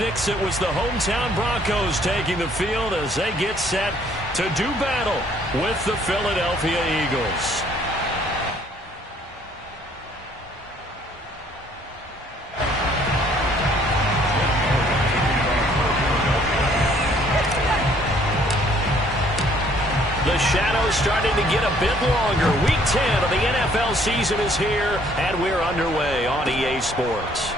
Picnics. It was the hometown Broncos taking the field as they get set to do battle with the Philadelphia Eagles. The shadow's starting to get a bit longer. Week 10 of the NFL season is here, and we're underway on EA Sports.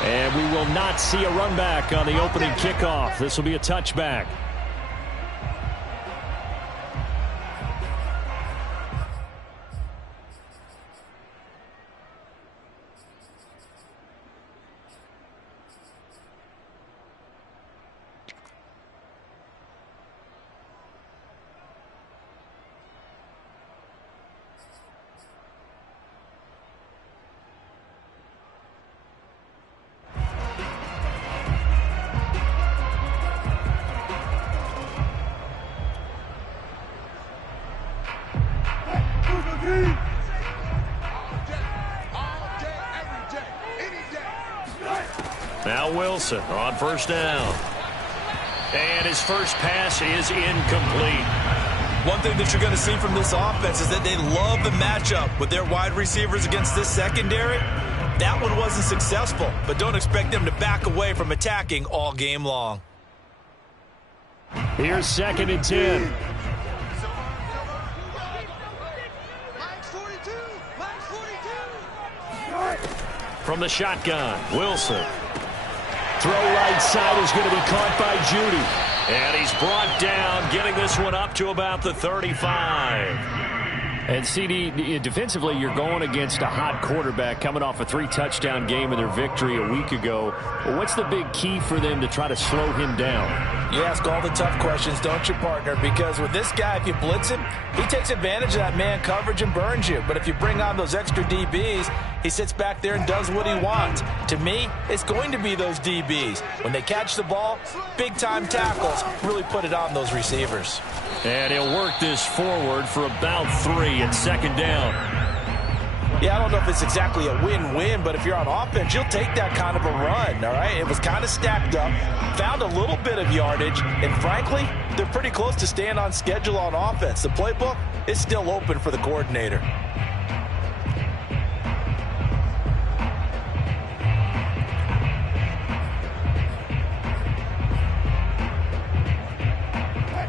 And we will not see a run back on the opening kickoff. This will be a touchback. Now Wilson on first down. And his first pass is incomplete. One thing that you're going to see from this offense is that they love the matchup with their wide receivers against this secondary. That one wasn't successful, but don't expect them to back away from attacking all game long. Here's 2nd and 10. From the shotgun, Wilson. Throw right side is going to be caught by Judy. And he's brought down, getting this one up to about the 35. And CD, defensively, you're going against a hot quarterback coming off a 3-touchdown game in their victory a week ago. Well, what's the big key for them to try to slow him down? You ask all the tough questions, don't you, partner? Because with this guy, if you blitz him, he takes advantage of that man coverage and burns you. But if you bring on those extra DBs, he sits back there and does what he wants. To me, it's going to be those DBs. When they catch the ball, big-time tackles really put it on those receivers. And he'll work this forward for about 3 and 2nd down. Yeah, I don't know if it's exactly a win-win, but if you're on offense, you'll take that kind of a run, all right? It was kind of stacked up, found a little bit of yardage, and frankly, they're pretty close to staying on schedule on offense. The playbook is still open for the coordinator.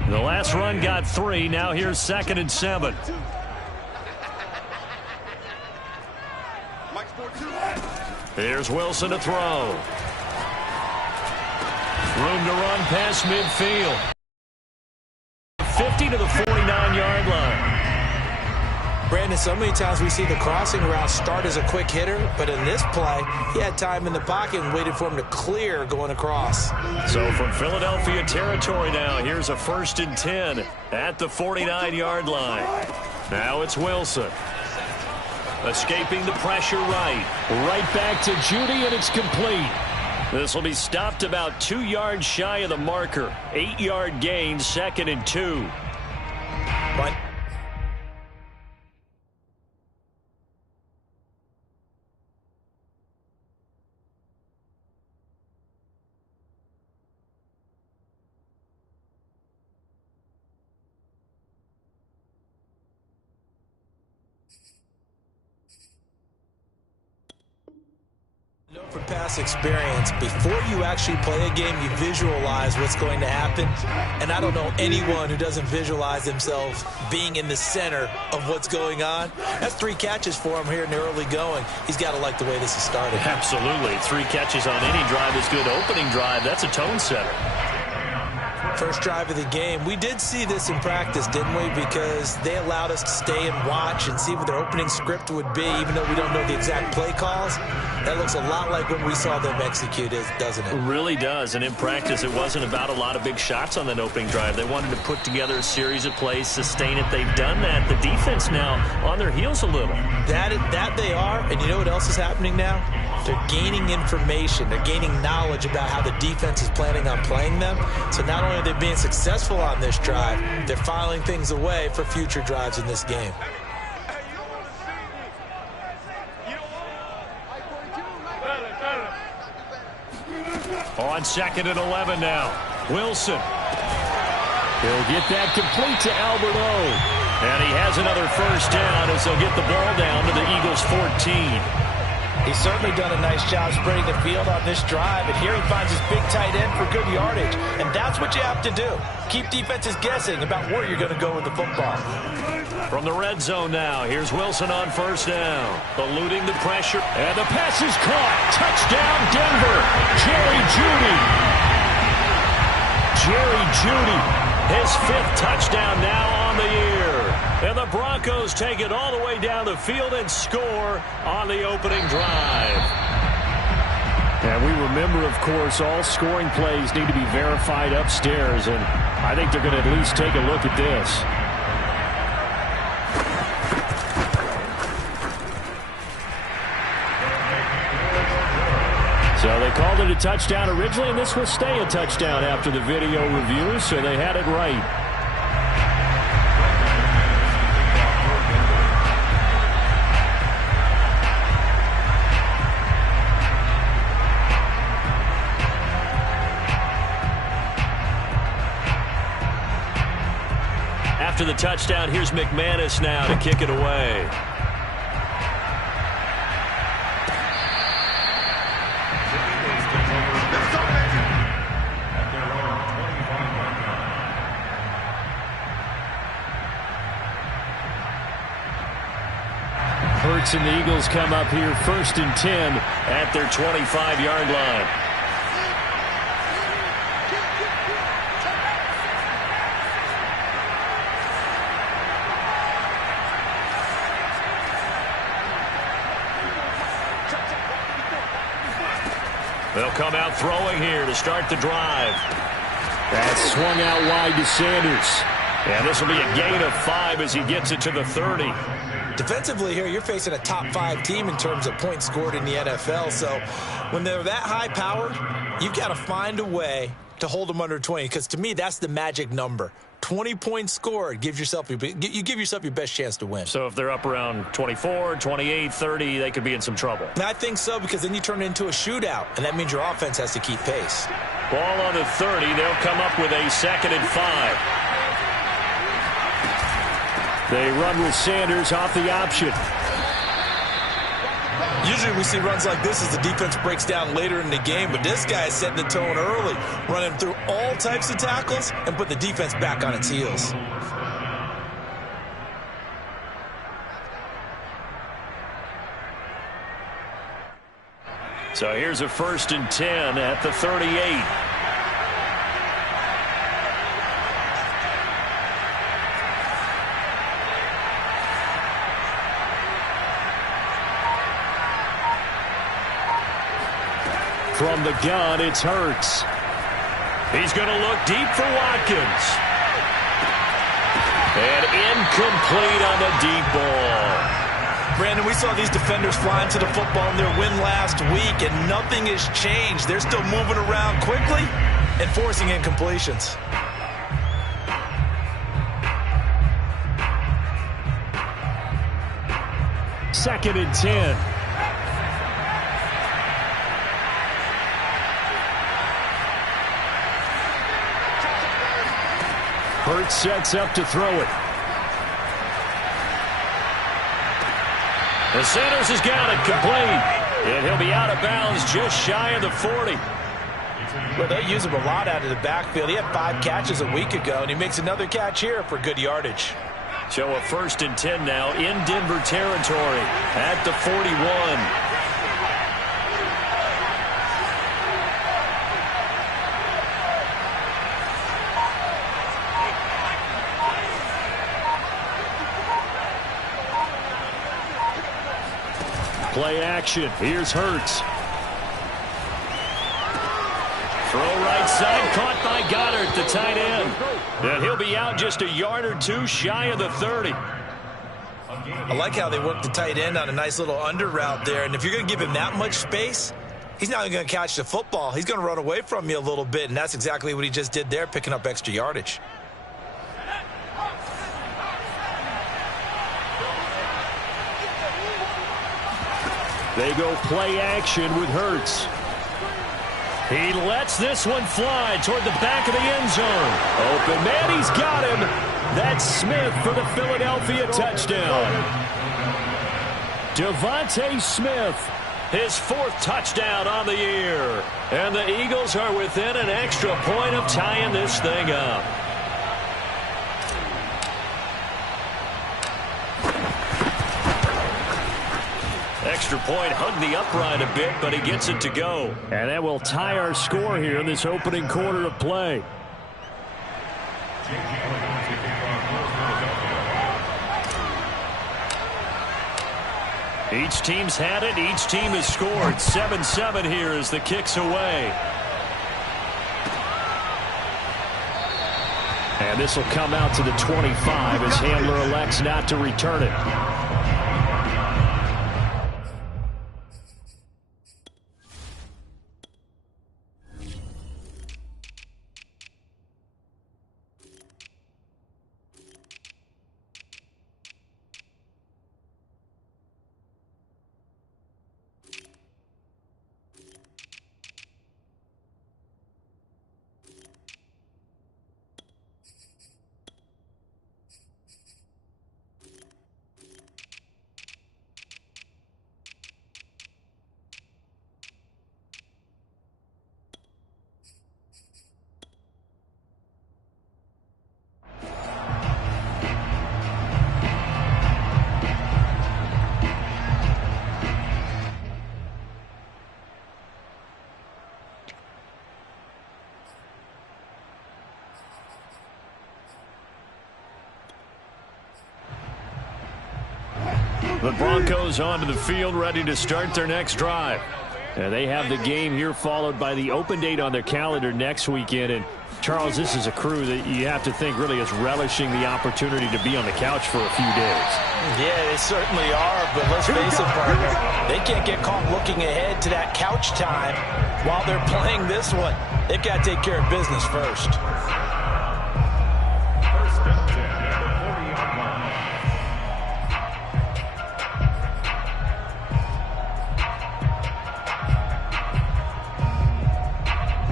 The last run got 3. Now here's 2nd and 7. Here's Wilson to throw. Room to run past midfield. 50 to the 49-yard line. Brandon, so many times we see the crossing route start as a quick hitter, but in this play, he had time in the pocket and waited for him to clear going across. So from Philadelphia territory now, here's a 1st and 10 at the 49-yard line. Now it's Wilson. Escaping the pressure right. Right back to Judy, and it's complete. This will be stopped about 2 yards shy of the marker. 8-yard gain, 2nd and 2. But from past experience, before you actually play a game, you visualize what's going to happen. And I don't know anyone who doesn't visualize themselves being in the center of what's going on. That's 3 catches for him here in the early going. He's got to like the way this is started. Absolutely. 3 catches on any drive is good. Opening drive, that's a tone setter. First drive of the game. We did see this in practice, didn't we? Because they allowed us to stay and watch and see what their opening script would be, even though we don't know the exact play calls. That looks a lot like what we saw them execute, doesn't it? It really does. And in practice, it wasn't about a lot of big shots on that opening drive. They wanted to put together a series of plays, sustain it. They've done that. The defense now on their heels a little. That they are. And you know what else is happening now? They're gaining information. They're gaining knowledge about how the defense is planning on playing them. So not only are they being successful on this drive, they're filing things away for future drives in this game. On 2nd and 11 now. Wilson. He'll get that complete to Albert O. And he has another first down as they'll get the ball down to the Eagles' 14. He's certainly done a nice job spreading the field on this drive, and here he finds his big tight end for good yardage. And that's what you have to do. Keep defenses guessing about where you're going to go with the football. From the red zone now, here's Wilson on first down. Eluding the pressure. And the pass is caught. Touchdown, Denver. Jerry Jeudy. Jerry Jeudy, his 5th touchdown now on the year. And the Broncos take it all the way down the field and score on the opening drive. And we remember, of course, all scoring plays need to be verified upstairs, and I think they're going to at least take a look at this. So they called it a touchdown originally, and this will stay a touchdown after the video review, so they had it right. After the touchdown, here's McManus now to kick it away. Hurts and the Eagles come up here 1st and 10 at their 25-yard line. They'll come out throwing here to start the drive. That's swung out wide to Sanders. And this will be a gain of 5 as he gets it to the 30. Defensively here, you're facing a top 5 team in terms of points scored in the NFL. So when they're that high powered, you've got to find a way to hold them under 20. Because to me, that's the magic number. 20 points scored gives yourself you give yourself your best chance to win. So if they're up around 24, 28, 30, they could be in some trouble. And I think so, because then you turn it into a shootout, and that means your offense has to keep pace. Ball on the 30. They'll come up with a 2nd and 5. They run with Sanders off the option. Usually we see runs like this as the defense breaks down later in the game, but this guy is setting the tone early, running through all types of tackles and put the defense back on its heels. So here's a 1st and 10 at the 38. From the gun, it's Hurts. He's going to look deep for Watkins. And incomplete on the deep ball. Brandon, we saw these defenders flying to the football in their win last week, and nothing has changed. They're still moving around quickly and forcing incompletions. Second and 10. Hurts sets up to throw it. The Sanders has got it complete. And he'll be out of bounds just shy of the 40. Well, they use him a lot out of the backfield. He had 5 catches a week ago, and he makes another catch here for good yardage. So a 1st and 10 now in Denver territory at the 41. Play action. Here's Hurts. Throw right side, caught by Goddard, the tight end. And he'll be out just a yard or two shy of the 30. I like how they work the tight end on a nice little under route there. And if you're going to give him that much space, he's not going to catch the football. He's going to run away from you a little bit, and that's exactly what he just did there, picking up extra yardage. They go play action with Hurts. He lets this one fly toward the back of the end zone. Open man, he's got him. That's Smith for the Philadelphia touchdown. Devontae Smith, his 4th touchdown on the year. And the Eagles are within an extra point of tying this thing up. Extra point hugged the upright a bit, but he gets it to go. And that will tie our score here in this opening quarter of play. Each team's had it. Each team has scored. 7-7 here as the kick's away. And this will come out to the 25 as Hamler elects not to return it. The Broncos onto the field, ready to start their next drive. And they have the game here followed by the open date on their calendar next weekend. And Charles, this is a crew that you have to think really is relishing the opportunity to be on the couch for a few days. Yeah, they certainly are, but let's face it, partner, they can't get caught looking ahead to that couch time while they're playing this one. They've got to take care of business first.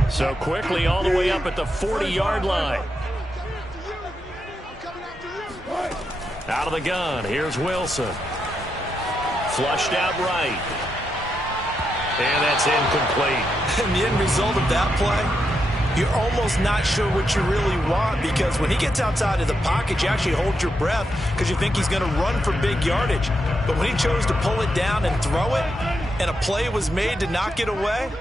So quickly all the way up at the 40-yard line. Out of the gun, here's Wilson. Flushed out right. And that's incomplete. And the end result of that play, you're almost not sure what you really want, because when he gets outside of the pocket, you actually hold your breath because you think he's going to run for big yardage. But when he chose to pull it down and throw it, and a play was made to knock it away,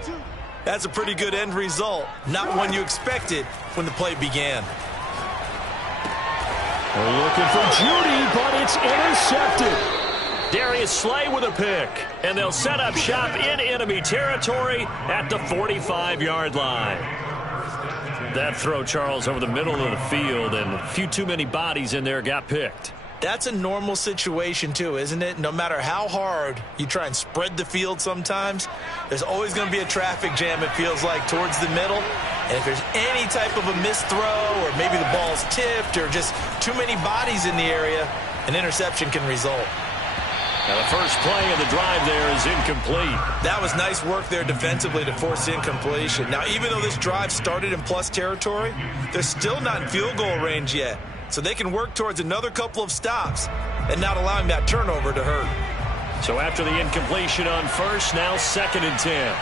that's a pretty good end result. Not one you expected when the play began. They're looking for Judy, but it's intercepted. Darius Slay with a pick. And they'll set up shop in enemy territory at the 45-yard line. That throw, Charles, over the middle of the field, and a few too many bodies in there got picked. That's a normal situation, too, isn't it? No matter how hard you try and spread the field sometimes, there's always going to be a traffic jam, it feels like, towards the middle. And if there's any type of a missed throw, or maybe the ball's tipped, or just too many bodies in the area, an interception can result. Now the first play of the drive there is incomplete. That was nice work there defensively to force incompletion. Now, even though this drive started in plus territory, they're still not in field goal range yet. So they can work towards another couple of stops and not allowing that turnover to hurt. So after the incompletion on first, now 2nd and 10.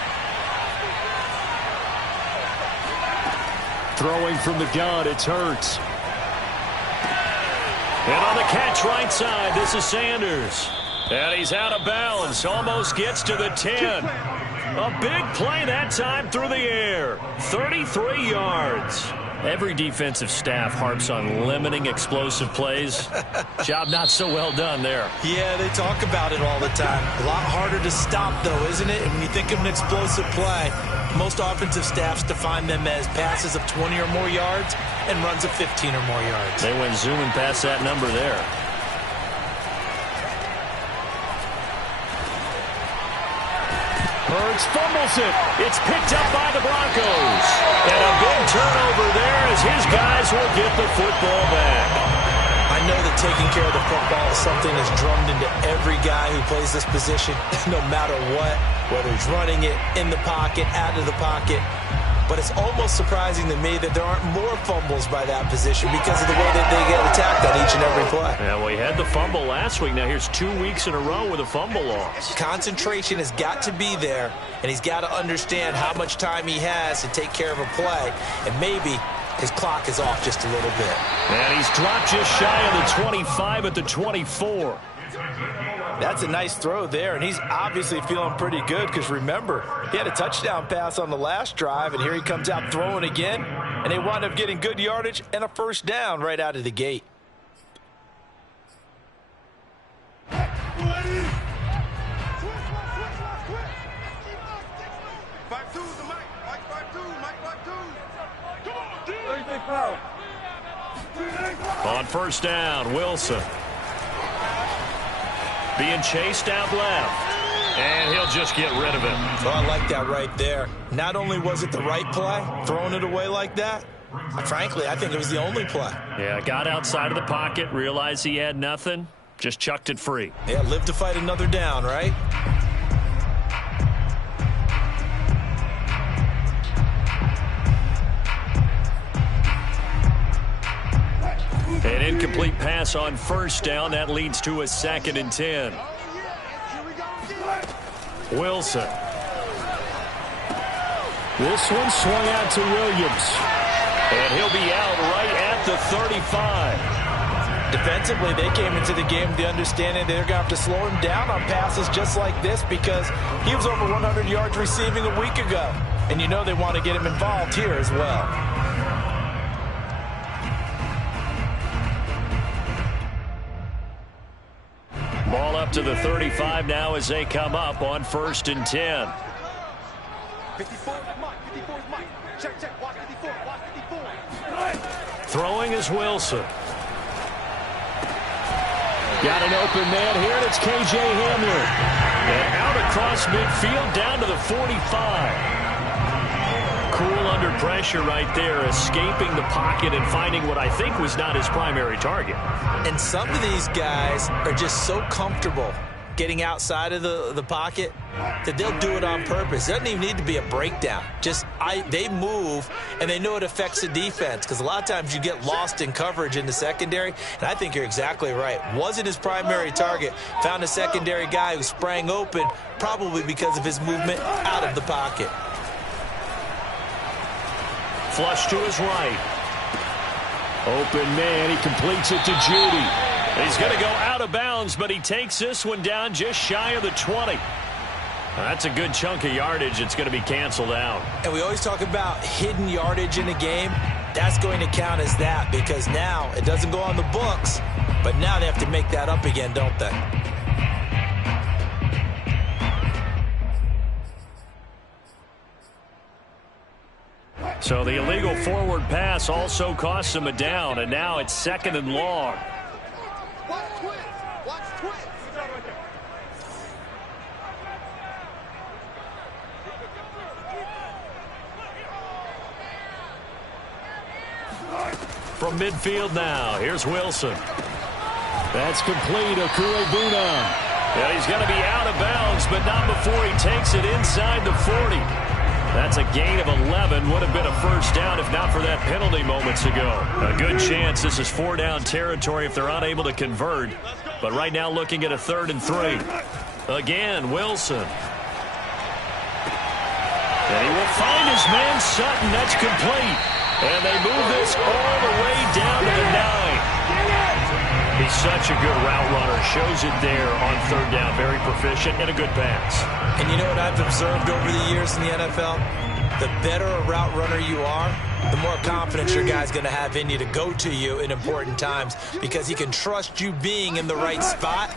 Throwing from the gun, it's Hurts. And on the catch right side, this is Sanders. And he's out of bounds, almost gets to the 10. A big play that time through the air. 33 yards. Every defensive staff harps on limiting explosive plays. Job not so well done there. Yeah, they talk about it all the time. A lot harder to stop, though, isn't it? And when you think of an explosive play, most offensive staffs define them as passes of 20 or more yards and runs of 15 or more yards. They went zooming past that number there. Hurts fumbles it. It's picked up by the Broncos. And a big turnover there as his guys will get the football back. I know that taking care of the football is something that's drummed into every guy who plays this position, no matter what, whether he's running it, in the pocket, out of the pocket. But it's almost surprising to me that there aren't more fumbles by that position because of the way that they get attacked on each and every play. Yeah, well, he had the fumble last week. Now here's 2 weeks in a row with a fumble loss. Concentration has got to be there, and he's got to understand how much time he has to take care of a play. And maybe his clock is off just a little bit. And he's dropped just shy of the 25 at the 24. That's a nice throw there, and he's obviously feeling pretty good because, remember, he had a touchdown pass on the last drive, and here he comes out throwing again, and they wound up getting good yardage and a first down right out of the gate. On first down, Wilson. Being chased out left. And he'll just get rid of it. Well, I like that right there. Not only was it the right play, throwing it away like that, frankly, I think it was the only play. Yeah, got outside of the pocket, realized he had nothing, just chucked it free. Yeah, live to fight another down, right? An incomplete pass on first down. That leads to a 2nd and 10. Wilson. This one swung out to Williams. And he'll be out right at the 35. Defensively, they came into the game with the understanding they're going to have to slow him down on passes just like this because he was over 100 yards receiving a week ago. And you know they want to get him involved here as well. Ball up to the 35 now as they come up on 1st and 10. 54 is Mike. 54 is Mike. Check. Watch 54. Watch 54. Throwing is Wilson. Got an open man here, and it's K.J. Hamler. And out across midfield down to the 45. Cool under pressure right there, escaping the pocket and finding what I think was not his primary target. And some of these guys are just so comfortable getting outside of the pocket that they'll do it on purpose. It doesn't even need to be a breakdown. They move, and they know it affects the defense because a lot of times you get lost in coverage in the secondary, and I think you're exactly right. Wasn't his primary target. Found a secondary guy who sprang open, probably because of his movement out of the pocket. Flush to his right. Open man, he completes it to Judy. He's going to go out of bounds, but he takes this one down just shy of the 20. That's a good chunk of yardage. It's going to be canceled out. And we always talk about hidden yardage in a game. That's going to count as that because now it doesn't go on the books, but now they have to make that up again, don't they? So the illegal forward pass also costs him a down, and now it's 2nd and long. Watch twist. Watch twist. From midfield now, here's Wilson. That's complete, Akuebuna. Yeah, he's going to be out of bounds, but not before he takes it inside the 40. That's a gain of 11. Would have been a first down if not for that penalty moments ago. A good chance this is 4-down territory if they're unable to convert. But right now looking at a 3rd and 3. Again, Wilson. And he will find his man Sutton. That's complete. And they move this all the way down to the 9. He's such a good route runner. Shows it there on 3rd down. Very proficient and a good pass. And you know what I've observed over the years in the NFL? The better a route runner you are, the more confidence your guy's going to have in you to go to you in important times because he can trust you being in the right spot,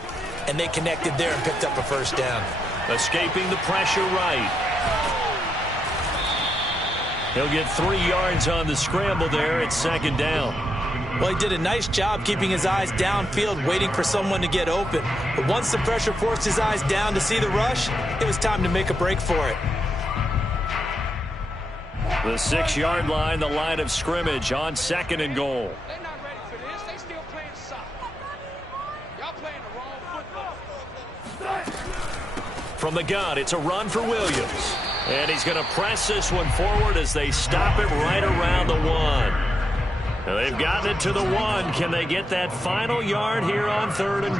and they connected there and picked up a first down. Escaping the pressure right. He'll get 3 yards on the scramble there at 2nd down. Well, he did a nice job keeping his eyes downfield, waiting for someone to get open. But once the pressure forced his eyes down to see the rush, it was time to make a break for it. The 6-yard line, the line of scrimmage on 2nd and goal. They're not ready for this. They still playing soccer. From the gun, it's a run for Williams. And he's going to press this one forward as they stop it right around the 1. Now they've gotten it to the 1. Can they get that final yard here on 3rd and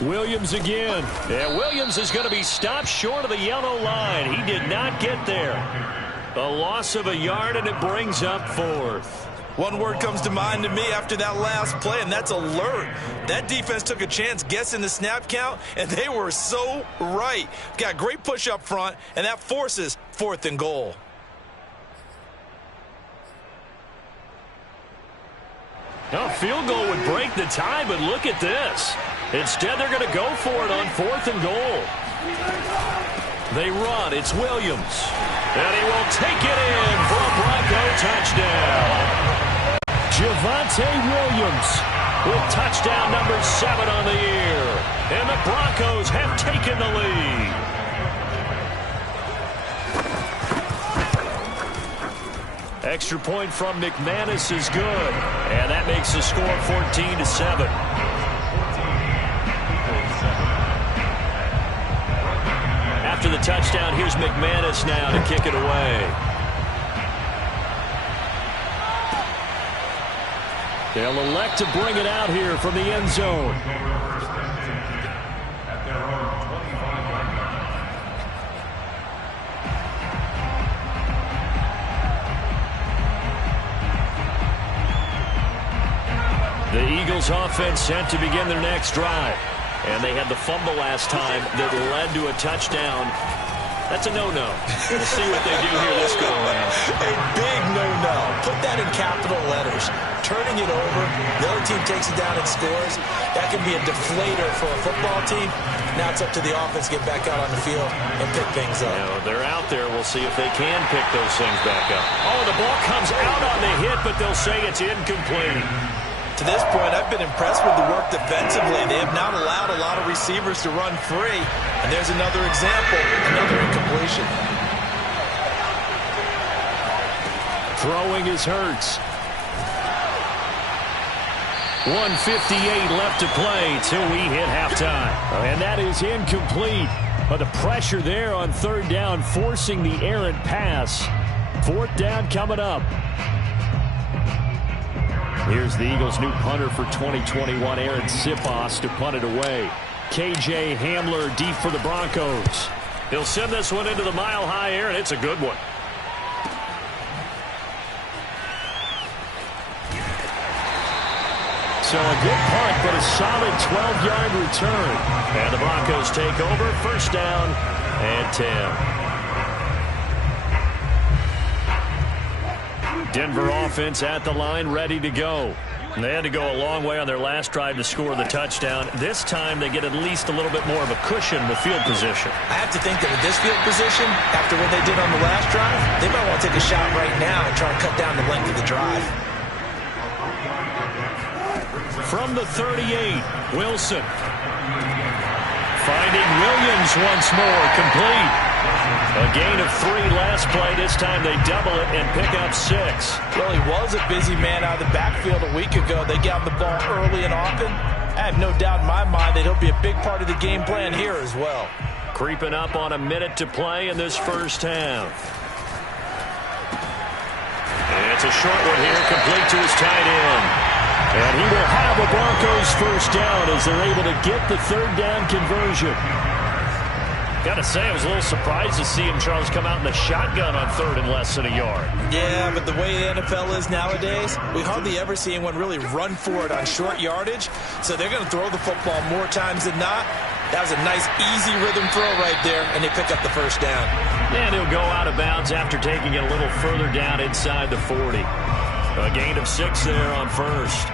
goal? Williams again. And Williams is going to be stopped short of the yellow line. He did not get there. A loss of a yard, and it brings up 4th. One word comes to mind to me after that last play, and that's alert. That defense took a chance guessing the snap count, and they were so right. Got great push up front, and that forces 4th and goal. A field goal would break the tie, but look at this. Instead, they're going to go for it on 4th and goal. They run. It's Williams. And he will take it in for a Bronco touchdown. Javonte Williams with touchdown number 7 on the year. And the Broncos have taken the lead. Extra point from McManus is good. And that makes the score 14-7. After the touchdown, here's McManus now to kick it away. They'll elect to bring it out here from the end zone. The Eagles offense set to begin their next drive. And they had the fumble last time that led to a touchdown. That's a no-no. We'll see what they do here this go-around. A big no-no. Put that in capital letters. Turning it over, the other team takes it down and scores. That can be a deflator for a football team. Now it's up to the offense to get back out on the field and pick things up. Now, they're out there. We'll see if they can pick those things back up. Oh, the ball comes out on the hit, but they'll say it's incomplete. To this point, I've been impressed with the work defensively. They have not allowed a lot of receivers to run free. And there's another example, another incompletion. Throwing is Hurts. 1:58 left to play till we hit halftime. And that is incomplete. But the pressure there on 3rd down, forcing the errant pass. 4th down coming up. Here's the Eagles' new punter for 2021, Aaron Sipos, to punt it away. KJ Hamler deep for the Broncos. He'll send this one into the mile-high air, and it's a good one. So a good punt, but a solid 12-yard return. And the Broncos take over, 1st down and 10. Denver offense at the line, ready to go. And they had to go a long way on their last drive to score the touchdown. This time they get at least a little bit more of a cushion with field position. I have to think that with this field position, after what they did on the last drive, they might want to take a shot right now and try to cut down the length of the drive. From the 38, Wilson. Finding Williams once more, complete. A gain of 3 last play. This time they double it and pick up 6. Well, he was a busy man out of the backfield a week ago. They got the ball early and often. I have no doubt in my mind that he'll be a big part of the game plan here as well. Creeping up on a minute to play in this 1st half. And it's a short one here, complete to his tight end. And he will have a Broncos 1st down as they're able to get the 3rd down conversion. Got to say, I was a little surprised to see him, Charles, come out in the shotgun on 3rd and less than a yard. Yeah, but the way the NFL is nowadays, we hardly ever see anyone really run for it on short yardage. So they're going to throw the football more times than not. That was a nice, easy rhythm throw right there, and they pick up the 1st down. And he'll go out of bounds after taking it a little further down inside the 40. A gain of 6 there on 1st.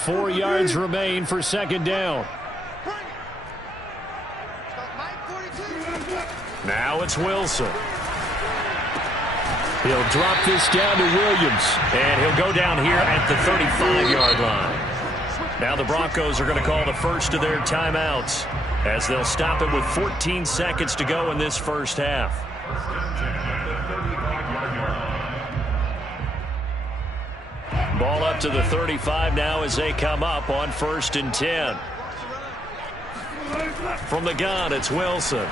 Four yards remain for 2nd down. Now it's Wilson. He'll drop this down to Williams. And he'll go down here at the 35-yard line. Now the Broncos are going to call the first of their timeouts as they'll stop it with 14 seconds to go in this 1st half. Ball up to the 35 now as they come up on 1st and 10. From the gun, it's Wilson.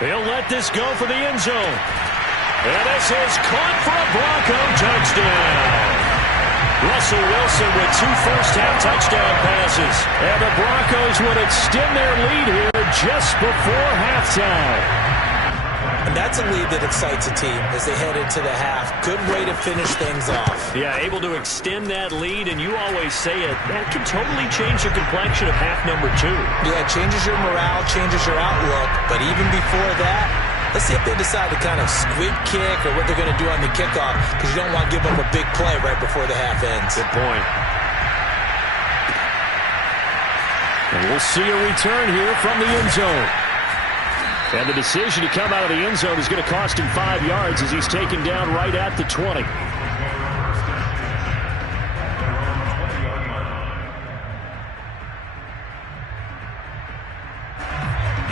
He'll let this go for the end zone. And this is caught for a Bronco touchdown. Russell Wilson with 2 first-half touchdown passes. And the Broncos would extend their lead here just before halftime. And that's a lead that excites a team as they head into the half. Good way to finish things off. Yeah, able to extend that lead, and you always say it, that can totally change the complexion of half number 2. Yeah, it changes your morale, changes your outlook. But even before that, let's see if they decide to kind of squib kick or what they're going to do on the kickoff, because you don't want to give up a big play right before the half ends. Good point. And we'll see a return here from the end zone. And the decision to come out of the end zone is going to cost him 5 yards as he's taken down right at the 20.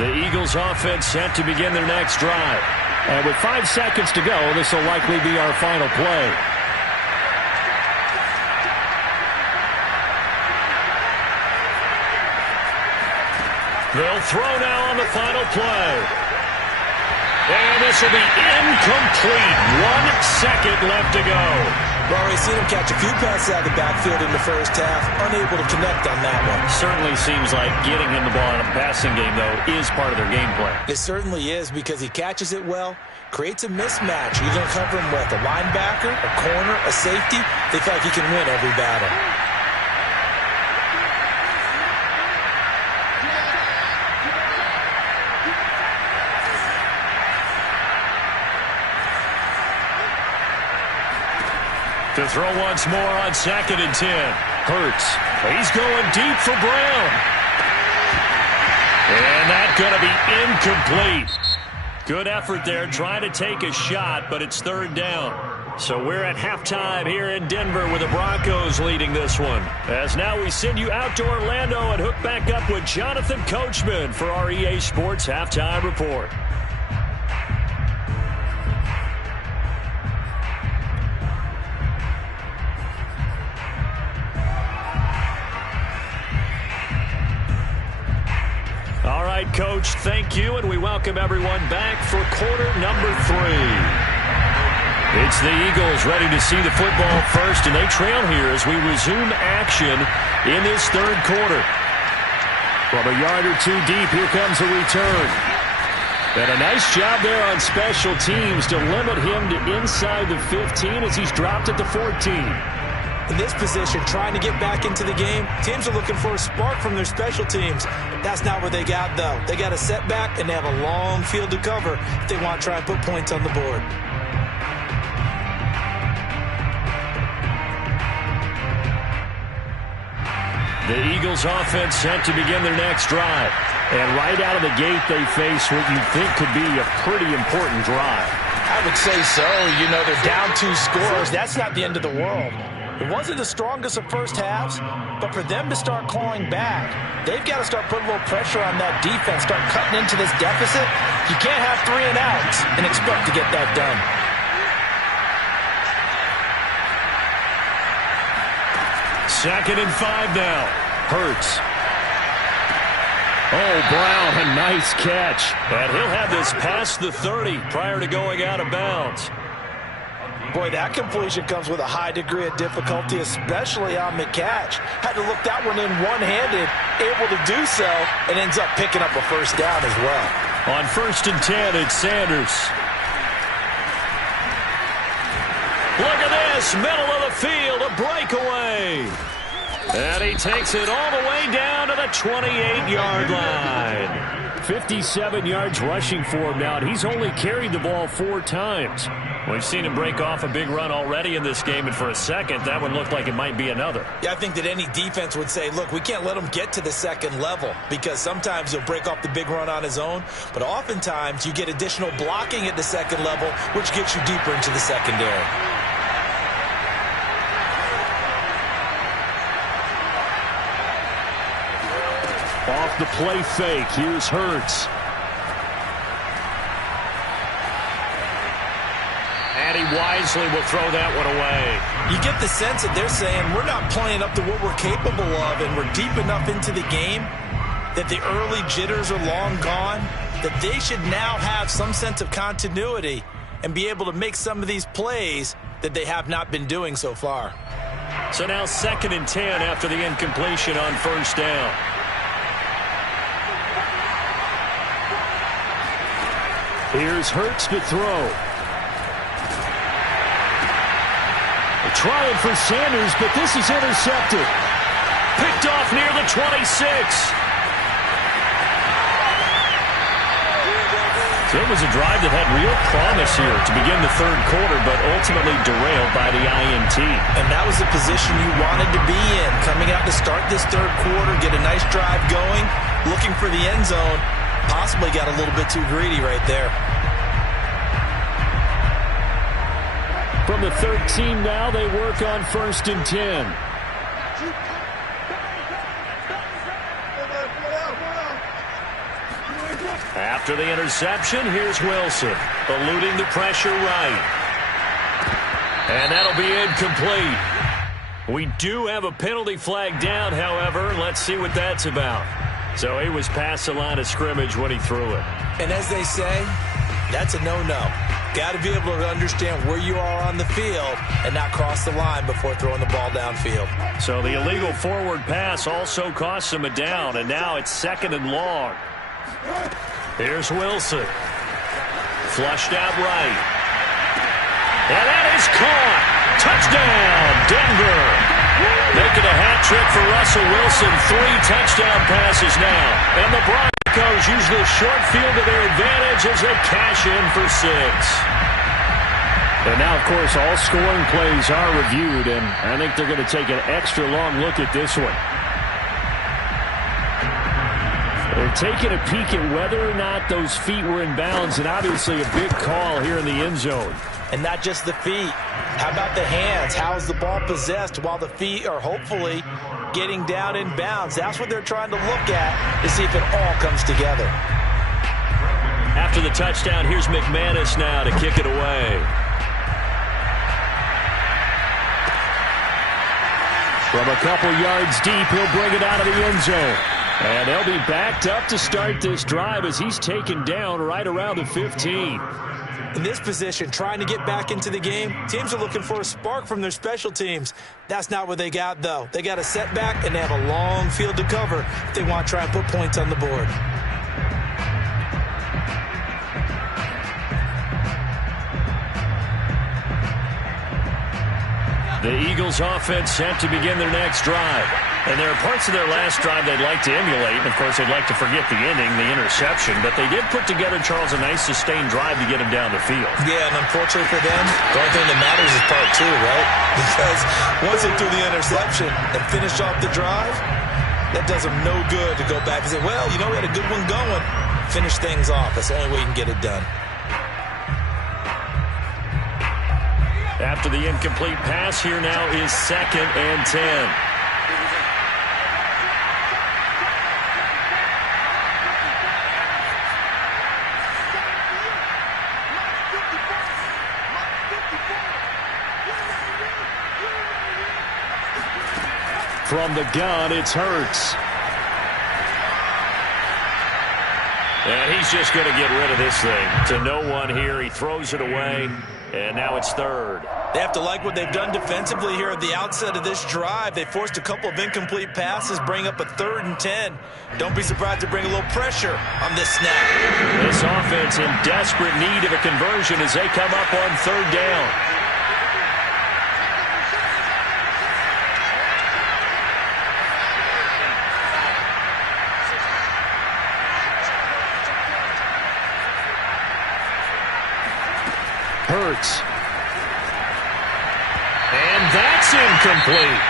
The Eagles offense set to begin their next drive. And with 5 seconds to go, this will likely be our final play. They'll throw now on the final play. And this will be incomplete. 1 second left to go. We've already seen him catch a few passes out of the backfield in the first half. Unable to connect on that one. Certainly seems like getting him the ball in a passing game, though, is part of their game plan. It certainly is, because he catches it well, creates a mismatch. You're going to cover him with a linebacker, a corner, a safety. They feel like he can win every battle. To throw once more on 2nd and 10. Hurts. He's going deep for Brown. And that's going to be incomplete. Good effort there trying to take a shot, but it's 3rd down. So we're at halftime here in Denver with the Broncos leading this one. As now we send you out to Orlando and hook back up with Jonathan Coachman for our EA Sports Halftime Report. All right, Coach, thank you, and we welcome everyone back for quarter number 3. It's the Eagles ready to see the football first, and they trail here as we resume action in this 3rd quarter. From a yard or 2 deep, here comes a return. And a nice job there on special teams to limit him to inside the 15 as he's dropped at the 14. In this position, trying to get back into the game, teams are looking for a spark from their special teams. That's not what they got, though. They got a setback, and they have a long field to cover if they want to try and put points on the board. The Eagles offense set to begin their next drive. And right out of the gate, they face what you think could be a pretty important drive. I would say so. You know, they're down 2 scores. That's not the end of the world. It wasn't the strongest of first halves, but for them to start clawing back, they've got to start putting a little pressure on that defense, start cutting into this deficit. You can't have 3 and outs and expect to get that done. Second and 5 now. Hurts. Oh, Brown, a nice catch. And he'll have this past the 30 prior to going out of bounds. Boy, that completion comes with a high degree of difficulty, especially on the catch. Had to look that one in one-handed, able to do so, and ends up picking up a first down as well. On 1st and 10, it's Sanders. Look at this, middle of the field, a breakaway. And he takes it all the way down to the 28-yard line. 57 yards rushing for him now, and he's only carried the ball 4 times. We've seen him break off a big run already in this game, and for a second, that one looked like it might be another. Yeah, I think that any defense would say, look, we can't let him get to the second level, because sometimes he'll break off the big run on his own, but oftentimes you get additional blocking at the second level, which gets you deeper into the secondary. Off the play fake, here's Hurts. wisely will throw that one away. You get the sense that they're saying we're not playing up to what we're capable of, and we're deep enough into the game that the early jitters are long gone, that they should now have some sense of continuity and be able to make some of these plays that they have not been doing so far. So now 2nd and 10 after the incompletion on 1st down. Here's Hurts to throw. Trying for Sanders, but this is intercepted. Picked off near the 26. So it was a drive that had real promise here to begin the 3rd quarter, but ultimately derailed by the INT. And that was the position you wanted to be in. Coming out to start this 3rd quarter, get a nice drive going, looking for the end zone. Possibly got a little bit too greedy right there. From the 13 now, they work on 1st and 10. After the interception, here's Wilson, eluding the pressure right. And that'll be incomplete. We do have a penalty flag down, however. Let's see what that's about. So he was past the line of scrimmage when he threw it. And as they say, that's a no-no. Got to be able to understand where you are on the field and not cross the line before throwing the ball downfield. So the illegal forward pass also costs him a down, and now it's 2nd and long. Here's Wilson. Flushed out right. And that is caught. Touchdown, Denver. Making a hat trick for Russell Wilson. 3 touchdown passes now. And the Broncos use the short field to their advantage as they cash in for 6. And now, of course, all scoring plays are reviewed, and I think they're going to take an extra long look at this one. They're taking a peek at whether or not those feet were in bounds, and obviously a big call here in the end zone. And not just the feet. How about the hands? How is the ball possessed while the feet are hopefully getting down in bounds? That's what they're trying to look at to see if it all comes together. After the touchdown, here's McManus now to kick it away. From a couple yards deep, he'll bring it out of the end zone. And they'll be backed up to start this drive as he's taken down right around the 15. In this position, trying to get back into the game, teams are looking for a spark from their special teams. That's not what they got, though. They got a setback, and they have a long field to cover if they want to try and put points on the board. The Eagles offense set to begin their next drive. And there are parts of their last drive they'd like to emulate. And, of course, they'd like to forget the ending, the interception. But they did put together, Charles, a nice sustained drive to get him down the field. Yeah, and unfortunately for them, the only thing that matters is part 2, right? Because once they threw the interception and finished off the drive, that does them no good to go back and say, well, you know, we had a good one going. Finish things off. That's the only way you can get it done. After the incomplete pass, here now is 2nd and 10. From the gun, it's Hurts. And he's just going to get rid of this thing. To no one here. He throws it away. And now it's 3rd. They have to like what they've done defensively here at the outset of this drive. They forced a couple of incomplete passes, bring up a 3rd and 10. Don't be surprised to bring a little pressure on this snap. This offense in desperate need of a conversion as they come up on 3rd down. Hurts. And that's incomplete.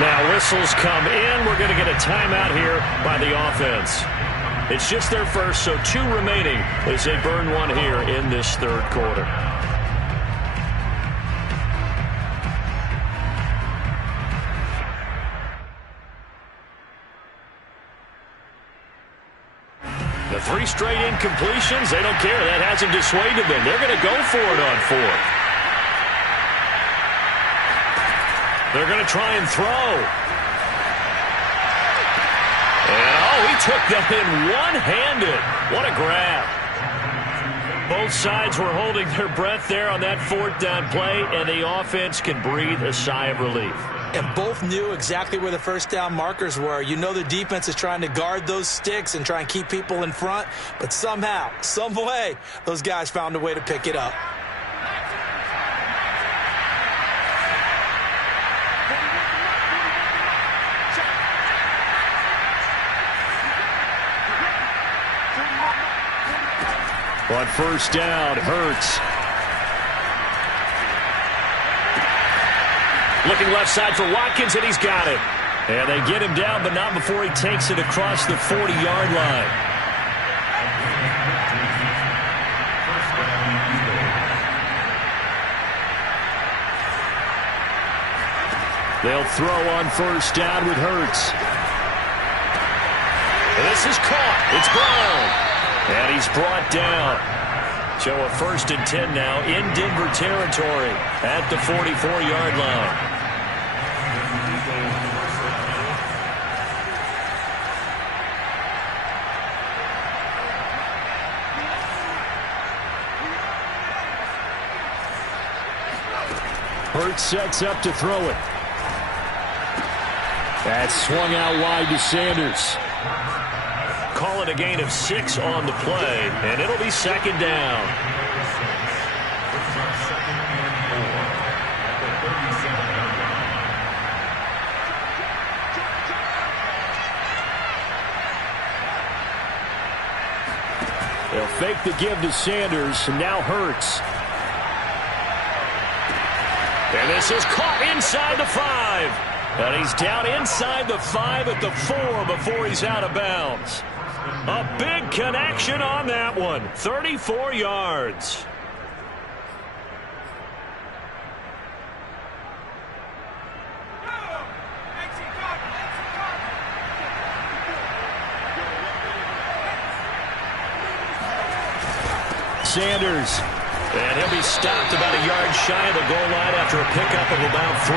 Now whistles come in. We're going to get a timeout here by the offense. It's just their first, so 2 remaining as they burn one here in this 3rd quarter. The 3 straight incompletions, they don't care. That hasn't dissuaded them. They're going to go for it on 4th. They're going to try and throw. And, oh, he took that in one-handed. What a grab. Both sides were holding their breath there on that fourth down play, and the offense can breathe a sigh of relief. And both knew exactly where the first down markers were. You know the defense is trying to guard those sticks and try and keep people in front, but somehow, some way, those guys found a way to pick it up. On first down, Hurts. Looking left side for Watkins, and he's got it. And they get him down, but not before he takes it across the 40-yard line. They'll throw on first down with Hurts. And this is caught. It's Brown. And he's brought down. So a 1st and 10 now in Denver territory at the 44-yard line. Hurts sets up to throw it. That's swung out wide to Sanders. Call it a gain of 6 on the play, and it'll be 2nd down. They'll fake the give to Sanders, and now Hurts. And this is caught inside the 5. And he's down inside the 5 at the 4 before he's out of bounds. A big connection on that one. 34 yards. Sanders. And he'll be stopped about a yard shy of the goal line after a pickup of about 3.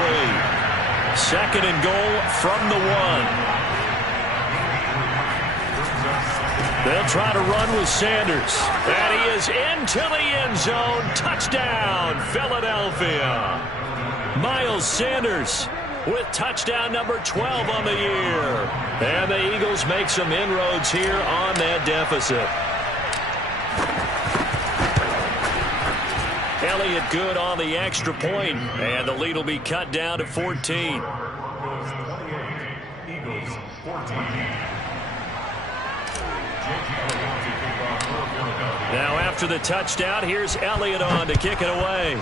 2nd and goal from the 1. They'll try to run with Sanders. And he is into the end zone. Touchdown, Philadelphia. Miles Sanders with touchdown number 12 on the year. And the Eagles make some inroads here on that deficit. Elliott good on the extra point, and the lead will be cut down to 14. Now after the touchdown, here's Elliott on to kick it away.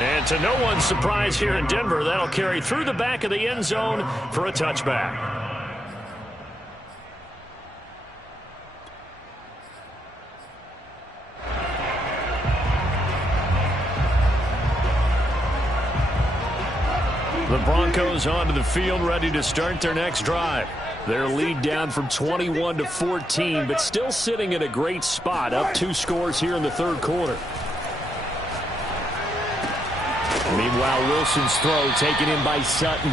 And to no one's surprise here in Denver, that'll carry through the back of the end zone for a touchback. The Broncos onto the field, ready to start their next drive. Their lead down from 21 to 14, but still sitting in a great spot, up 2 scores here in the 3rd quarter. Meanwhile, Wilson's throw taken in by Sutton.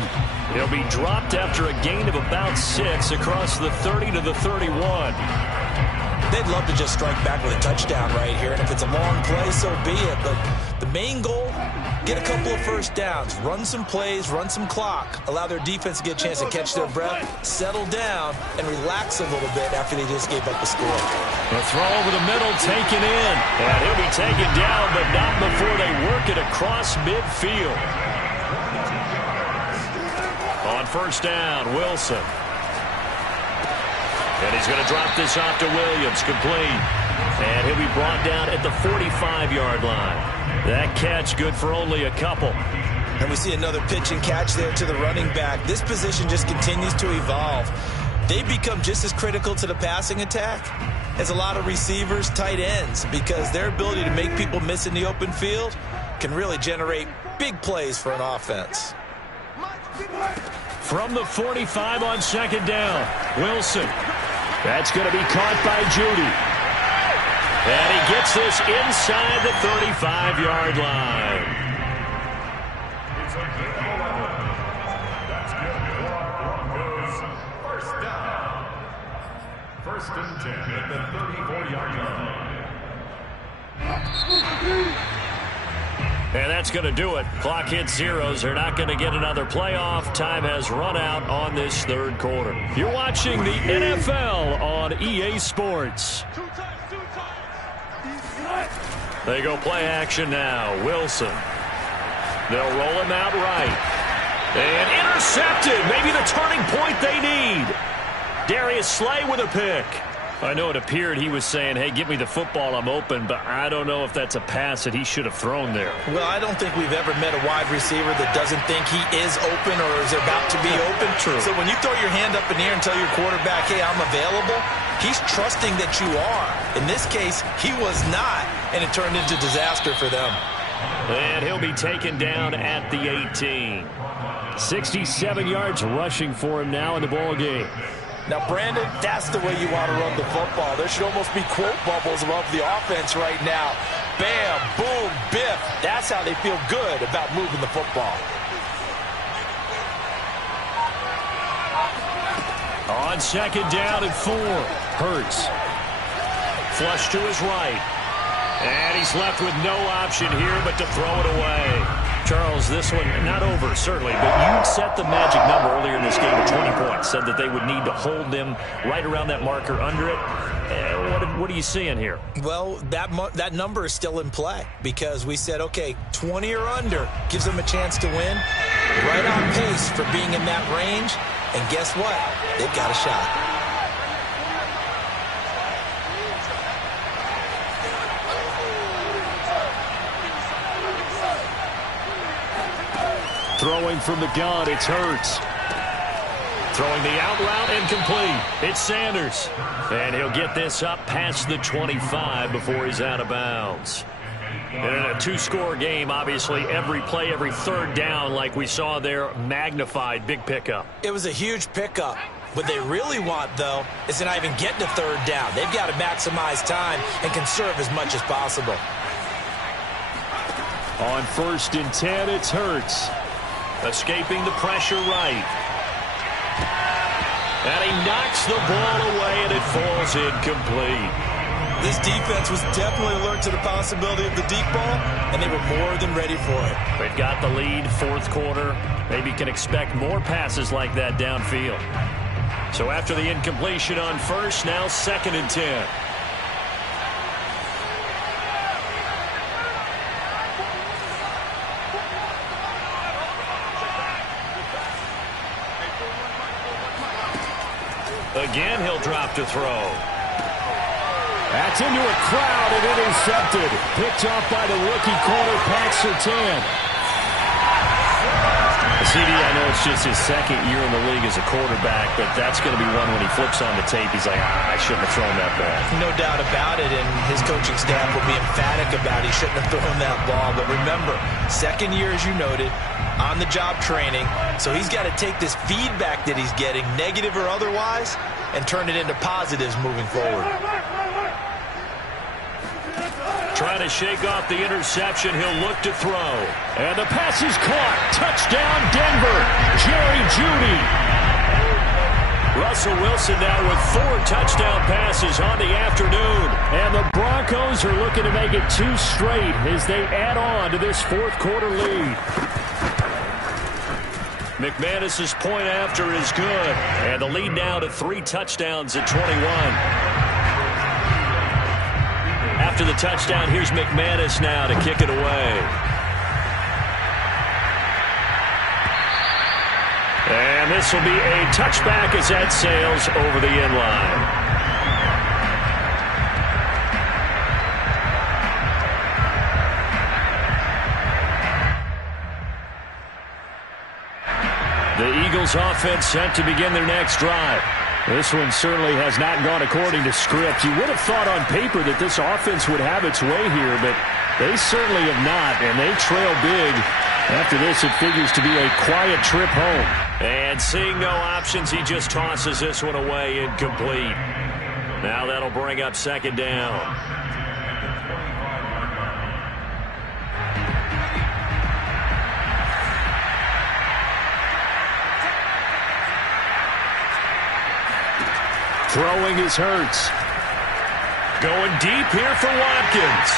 He'll be dropped after a gain of about 6 across the 30 to the 31. They'd love to just strike back with a touchdown right here, and if it's a long play, so be it. But the main goal, get a couple of first downs, run some plays, run some clock, allow their defense to get a chance to catch their breath, settle down, and relax a little bit after they just gave up the score. The throw over the middle taken in, and he'll be taken down, but not before they work it across midfield. On first down, Wilson. And he's going to drop this off to Williams, complete. And he'll be brought down at the 45-yard line. That catch good for only a couple. And we see another pitch and catch there to the running back. This position just continues to evolve. They become just as critical to the passing attack as a lot of receivers, tight ends, because their ability to make people miss in the open field can really generate big plays for an offense. From the 45 on second down, Wilson. That's going to be caught by Judy. And he gets this inside the 35-yard line. It's a good 11. That's good for our Broncos. First down. First and 10 at the 34-yard line. And that's going to do it. Clock hits zeros. They're not going to get another playoff. Time has run out on this third quarter. You're watching the NFL on EA Sports. They go play action now. Wilson. They'll roll him out right. And intercepted. Maybe the turning point they need. Darius Slay with a pick. I know it appeared he was saying, hey, give me the football, I'm open, but I don't know if that's a pass that he should have thrown there. Well, I don't think we've ever met a wide receiver that doesn't think he is open or is about to be open. True. So when you throw your hand up in the air and tell your quarterback, hey, I'm available, he's trusting that you are. In this case, he was not, and it turned into disaster for them. And he'll be taken down at the 18. 67 yards rushing for him now in the ball game. Now, Brandon, that's the way you want to run the football. There should almost be quote bubbles above the offense right now. Bam, boom, biff. That's how they feel good about moving the football. On second down and 4. Hurts. Flush to his right. And he's left with no option here but to throw it away. Charles, this one, not over, certainly, but you set the magic number earlier in this game at 20 points. Said that they would need to hold them right around that marker under it. What are you seeing here? Well, that number is still in play because we said, okay, 20 or under gives them a chance to win. Right on pace for being in that range. And guess what? They've got a shot. Throwing from the gun, it's Hurts. Throwing the out route and complete. It's Sanders. And he'll get this up past the 25 before he's out of bounds. And in a two-score game, obviously, every play, every third down, like we saw there, magnified, big pickup. It was a huge pickup. What they really want, though, is to not even get to third down. They've got to maximize time and conserve as much as possible. On first and 10, it's Hurts. Escaping the pressure right. And he knocks the ball away, and it falls incomplete. This defense was definitely alert to the possibility of the deep ball, and they were more than ready for it. They've got the lead, fourth quarter. Maybe can expect more passes like that downfield. So after the incompletion on first, now second and 10. Again, he'll drop to throw. That's into a crowd and intercepted. Picked off by the rookie corner, Pat Surtain. CD, I know it's just his second year in the league as a quarterback, but that's going to be one when he flips on the tape. He's like, I shouldn't have thrown that ball. No doubt about it, and his coaching staff will be emphatic about he shouldn't have thrown that ball. But remember, second year, as you noted, on-the-job training, so he's got to take this feedback that he's getting, negative or otherwise, and turn it into positives moving forward. Trying to shake off the interception. He'll look to throw. And the pass is caught. Touchdown, Denver. Jerry Jeudy. Russell Wilson now with 4 touchdown passes on the afternoon. And the Broncos are looking to make it 2 straight as they add on to this fourth quarter lead. McManus's point after is good. And the lead now to 3 touchdowns at 21. After the touchdown, here's McManus now to kick it away. And this will be a touchback as that sails over the end line. The Eagles offense set to begin their next drive. This one certainly has not gone according to script. You would have thought on paper that this offense would have its way here, but they certainly have not, and they trail big. After this, it figures to be a quiet trip home. And seeing no options, he just tosses this one away incomplete. Now that'll bring up second down. Throwing is Hurts. Going deep here for Watkins.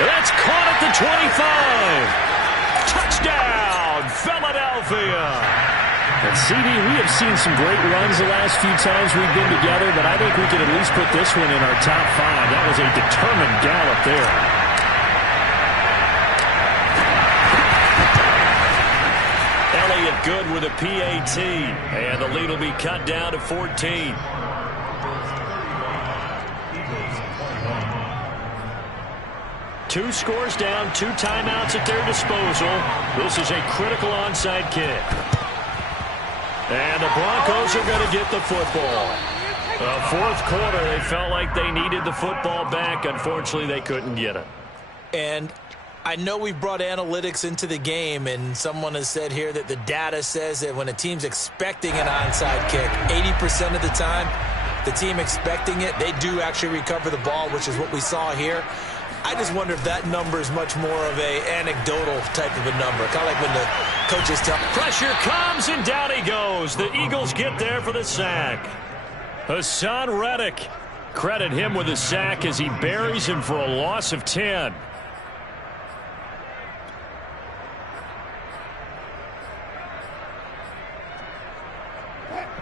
That's caught at the 25. Touchdown, Philadelphia. And CD, we have seen some great runs the last few times we've been together, but I think we can at least put this one in our top 5. That was a determined gallop there. Elliott good with a PAT, and the lead will be cut down to 14. Two scores down, 2 timeouts at their disposal. This is a critical onside kick. And the Broncos are going to get the football. Fourth quarter, they felt like they needed the football back. Unfortunately, they couldn't get it. And I know we brought analytics into the game, and someone has said here that the data says that when a team's expecting an onside kick, 80% of the time, the team expecting it, they do actually recover the ball, which is what we saw here. I just wonder if that number is much more of a anecdotal type of a number. Kind of like when the coaches tell. Pressure comes, and down he goes. The Eagles get there for the sack. Hassan Reddick. Credit him with a sack as he buries him for a loss of 10.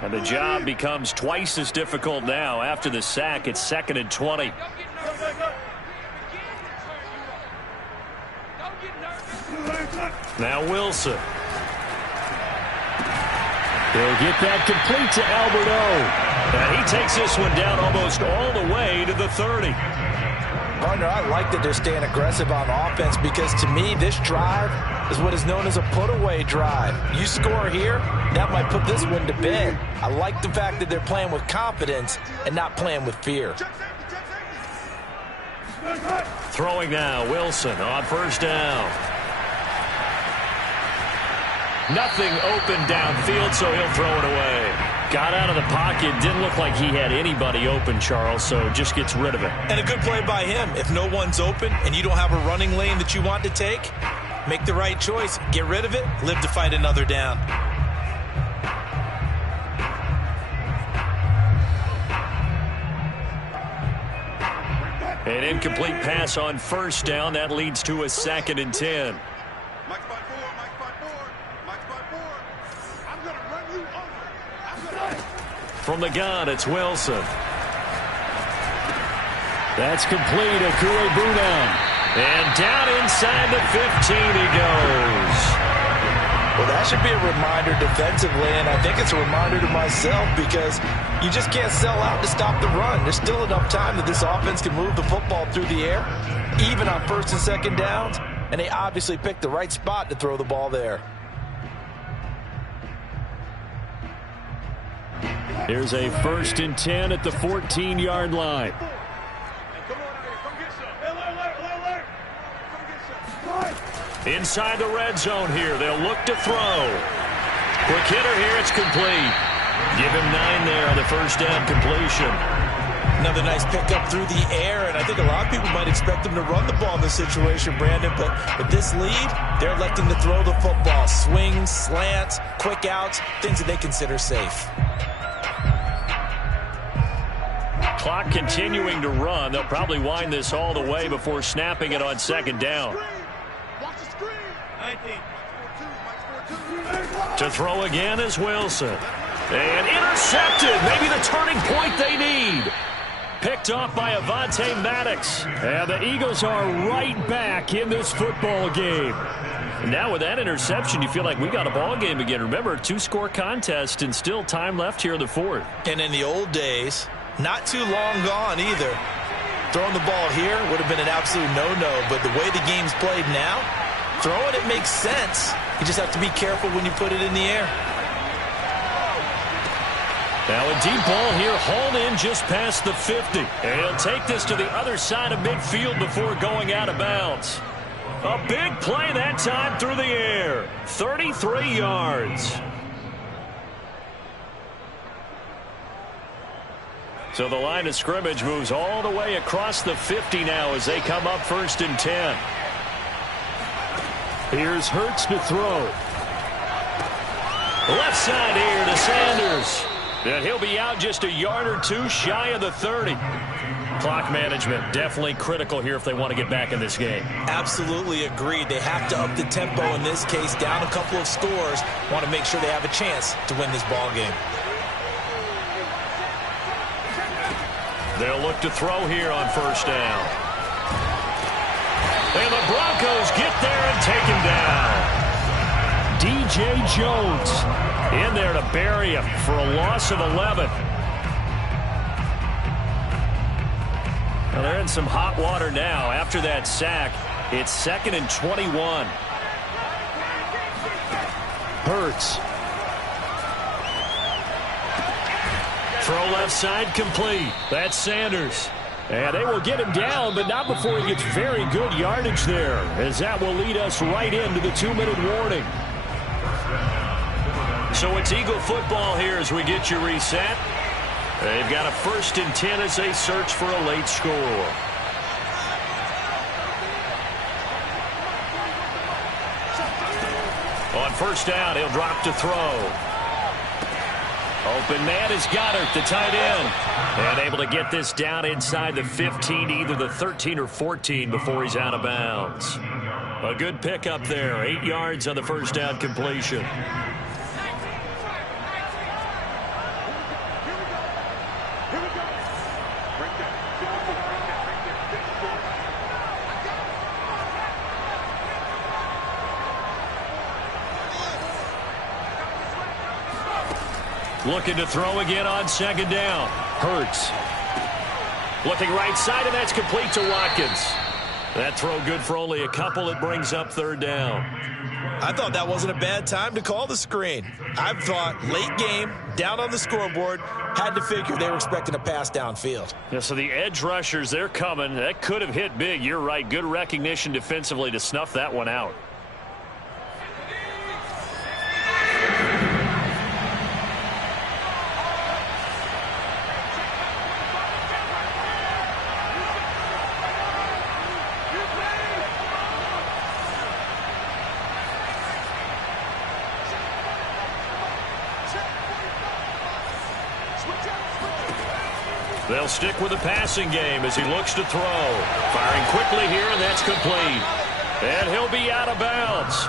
And the job becomes twice as difficult now. After the sack, it's 2nd and 20. Now Wilson. He'll get that complete to Alberto. And he takes this one down almost all the way to the 30. Partner, I like that they're staying aggressive on offense because to me, this drive is what is known as a put-away drive. You score here, that might put this one to bed. I like the fact that they're playing with confidence and not playing with fear. Throwing now, Wilson on first down. Nothing open downfield, so he'll throw it away. Got out of the pocket. Didn't look like he had anybody open, Charles, so just gets rid of it. And a good play by him. If no one's open and you don't have a running lane that you want to take, make the right choice. Get rid of it. Live to fight another down. An incomplete pass on first down. That leads to a 2nd and 10. From the gun, it's Wilson. That's complete. Akuebuna. And down inside the 15 he goes. Well, that should be a reminder defensively, and I think it's a reminder to myself because you just can't sell out to stop the run. There's still enough time that this offense can move the football through the air, even on 1st and 2nd downs, and they obviously picked the right spot to throw the ball there. Here's a 1st and 10 at the 14-yard line. Inside the red zone here. They'll look to throw. Quick hitter here. It's complete. Give him 9 there on the first down completion. Another nice pickup through the air, and I think a lot of people might expect them to run the ball in this situation, Brandon, but with this lead, they're electing to throw the football. Swings, slants, quick outs, things that they consider safe. Clock continuing to run. They'll probably wind this all the way before snapping it on 2nd down. To throw again is Wilson. And intercepted. Maybe the turning point they need. Picked off by Avonte Maddox. And the Eagles are right back in this football game. And now with that interception, you feel like we got a ball game again. Remember, 2-score contest and still time left here in the 4th. And in the old days, not too long gone either. Throwing the ball here would have been an absolute no-no, but the way the game's played now, throwing it makes sense. You just have to be careful when you put it in the air. Now a deep ball here, hauled in just past the 50. And he'll take this to the other side of midfield before going out of bounds. A big play that time through the air. 33 yards. So the line of scrimmage moves all the way across the 50 now as they come up 1st and 10. Here's Hurts to throw. Left side here to Sanders. And he'll be out just a yard or two shy of the 30. Clock management definitely critical here if they want to get back in this game. Absolutely agreed. They have to up the tempo in this case, down a couple of scores. Want to make sure they have a chance to win this ball game. They'll look to throw here on first down. And the Broncos get there and take him down. DJ Jones in there to bury him for a loss of 11. Well, they're in some hot water now. After that sack, it's 2nd and 21. Hurts. Throw left side complete. That's Sanders. And they will get him down, but not before he gets very good yardage there, as that will lead us right into the 2-minute warning. So it's Eagle football here as we get you reset. They've got a 1st and 10 as they search for a late score. On first down, he'll drop to throw. Open man is Goddard, the tight end. And able to get this down inside the 15, either the 13 or 14 before he's out of bounds. A good pickup there, 8 yards on the first down completion. Looking to throw again on 2nd down. Hurts. Looking right side, and that's complete to Watkins. That throw good for only a couple. It brings up 3rd down. I thought that wasn't a bad time to call the screen. I thought late game, down on the scoreboard, had to figure they were expecting a pass downfield. Yeah, so the edge rushers, they're coming. That could have hit big. You're right. Good recognition defensively to snuff that one out. They'll stick with the passing game as he looks to throw. Firing quickly here, and that's complete. And he'll be out of bounds.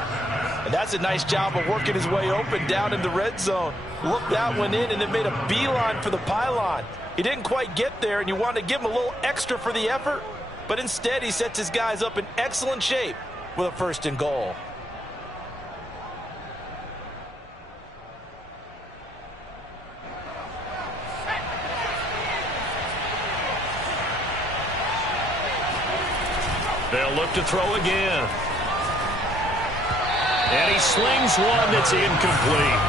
And that's a nice job of working his way open down in the red zone. Looked that one in and then made a beeline for the pylon. He didn't quite get there, and you wanted to give him a little extra for the effort. But instead, he sets his guys up in excellent shape with a 1st and goal. They'll look to throw again. And he slings one that's incomplete.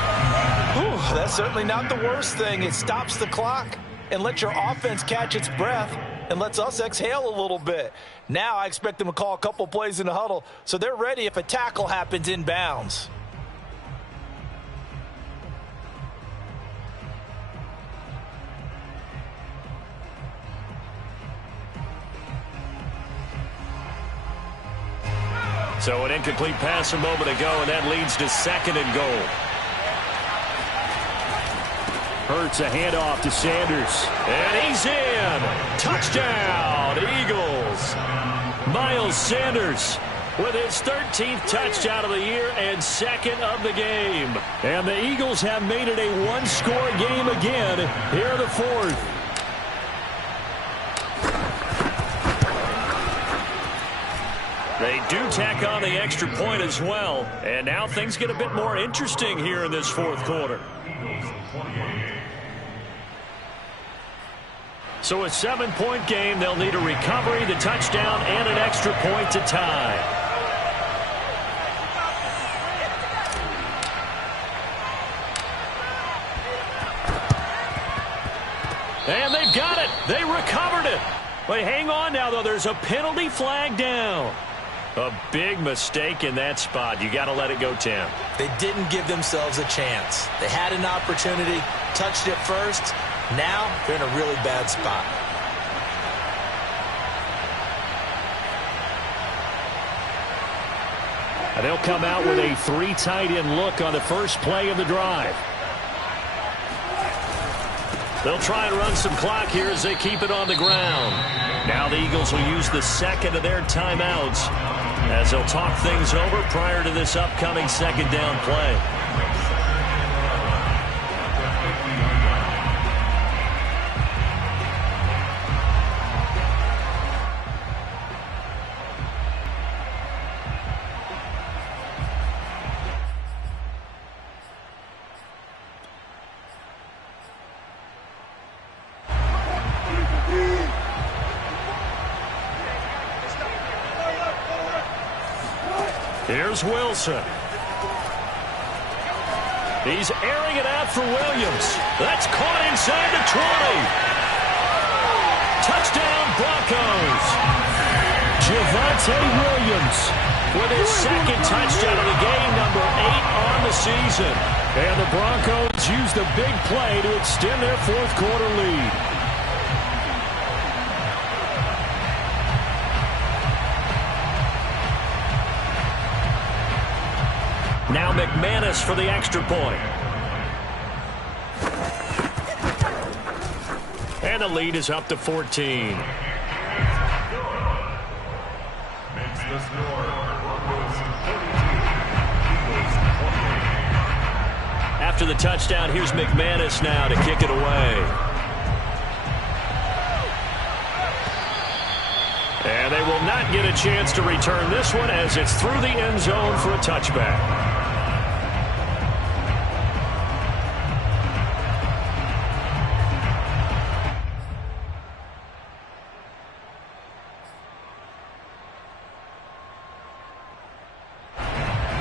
Whew, that's certainly not the worst thing. It stops the clock and lets your offense catch its breath and lets us exhale a little bit. Now I expect them to call a couple plays in the huddle so they're ready if a tackle happens inbounds. So an incomplete pass a moment ago, and that leads to 2nd and goal. Hurts a handoff to Sanders. And he's in. Touchdown, Eagles. Miles Sanders with his 13th touchdown of the year and 2nd of the game. And the Eagles have made it a 1-score game again here in the 4th. They do tack on the extra point as well. And now things get a bit more interesting here in this 4th quarter. So a 7-point game. They'll need a recovery, the touchdown, and an extra point to tie. And they've got it. They recovered it. But hang on now, though. There's a penalty flag down. A big mistake in that spot. You got to let it go, Tim. They didn't give themselves a chance. They had an opportunity, touched it first. Now they're in a really bad spot. And they'll come out with a 3 tight end look on the first play of the drive. They'll try and run some clock here as they keep it on the ground. Now the Eagles will use the second of their timeouts as they'll talk things over prior to this upcoming second down play. Here's Wilson. He's airing it out for Williams. That's caught inside the 20. Touchdown, Broncos. Javonte Williams with his second touchdown of the game, number 8 on the season. And the Broncos used a big play to extend their fourth quarter lead. Now McManus for the extra point. And the lead is up to 14. After the touchdown, here's McManus now to kick it away. And they will not get a chance to return this one as it's through the end zone for a touchback.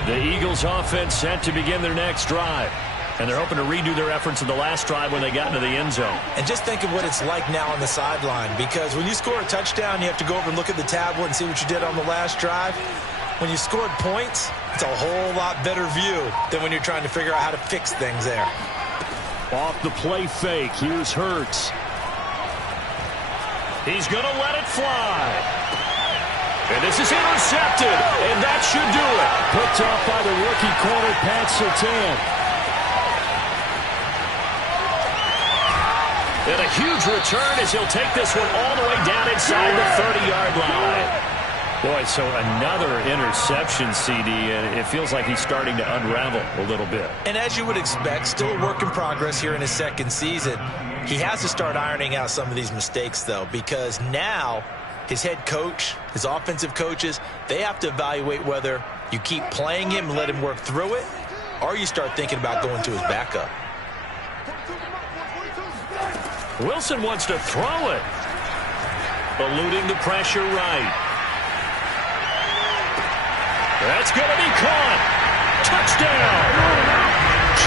The Eagles offense set to begin their next drive. And they're hoping to redo their efforts in the last drive when they got into the end zone. And just think of what it's like now on the sideline, because when you score a touchdown, you have to go over and look at the tablet and see what you did on the last drive. When you scored points, it's a whole lot better view than when you're trying to figure out how to fix things there. Off the play fake, here's Hurts. He's going to let it fly. And this is intercepted, and that should do it. Picked off by the rookie corner, Pat Surtain. And a huge return as he'll take this one all the way down inside the 30-yard line. Boy, so another interception, CD, and it feels like he's starting to unravel a little bit. And as you would expect, still a work in progress here in his second season. He has to start ironing out some of these mistakes, though, because now his head coach, his offensive coaches, they have to evaluate whether you keep playing him and let him work through it, or you start thinking about going to his backup. Wilson wants to throw it. Eluding the pressure right. That's going to be caught. Touchdown.